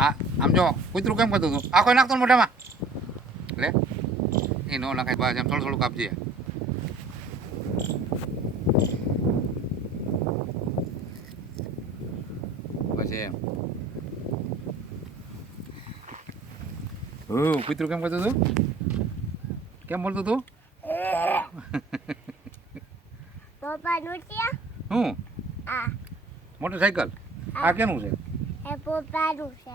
આ આમ જો કૂતરું કેમ કરતું હતું આખો નાખતો ને મોઢામાં લે એ નો નખાય બસ એમ થોડું થોડું કાપજે બસ એમ કૂતરું કેમ કરતું હતું કેમ બોલતું હતું પપ્પા નોટિયા હું આ મોટરસાઇકલ આ કેનું છે એ પપ્પાનું છે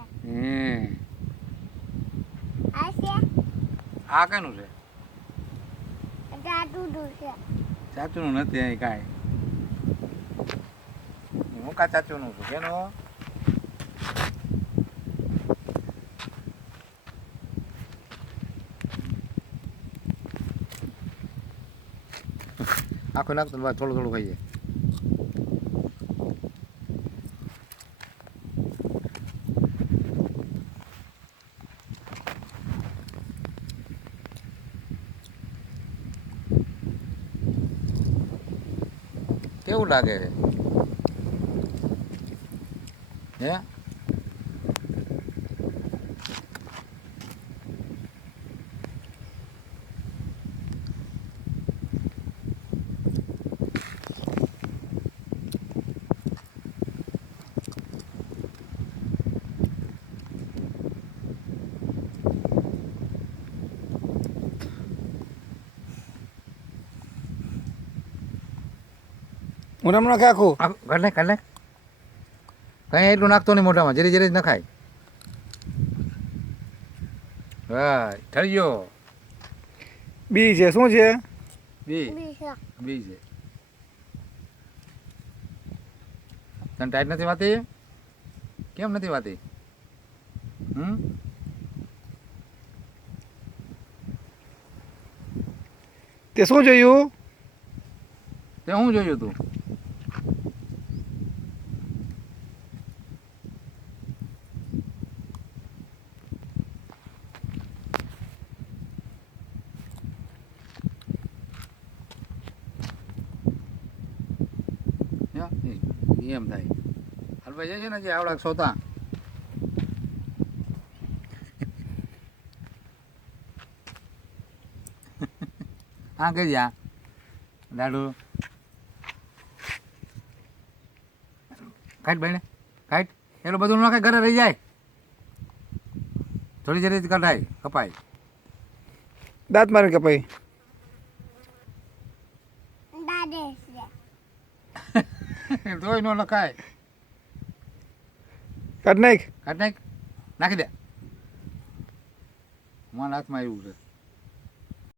આ છે આ કેનું છે દાદુનું છે ચાચુનું નથી અહીં કાંઈ હું કા ચાચુનું છું કેનો આખું નાખતો થોડું થોડું ખાઈએ કેવું લાગે છે હે મોઢામાં નાખે આખું કાઢ લે કઈ એટલું નાખતો નહીં મોઢામાં જરી જરી જ નખાય હા ઠળિયો બી છે શું છે બી બીજા બી છે તને ટાઈટ નથી વાતી કેમ નથી વાતી તે શું જોયું તે હું જોયું તું એમ થાય હલવાઈ જાય છે ને જે આવડા સોતા હા કઈ જા લાડુ કાઢ ભાઈને કાઢ એટલું બધું નાખે ઘરે રહી જાય થોડી જરી કઢાય કપાય દાંત મારે કપાઈ દાદે છે તોય ન લખાય કાઢ નાખ કાઢ નાખ નાખી દે મારા હાથમાં એવું છે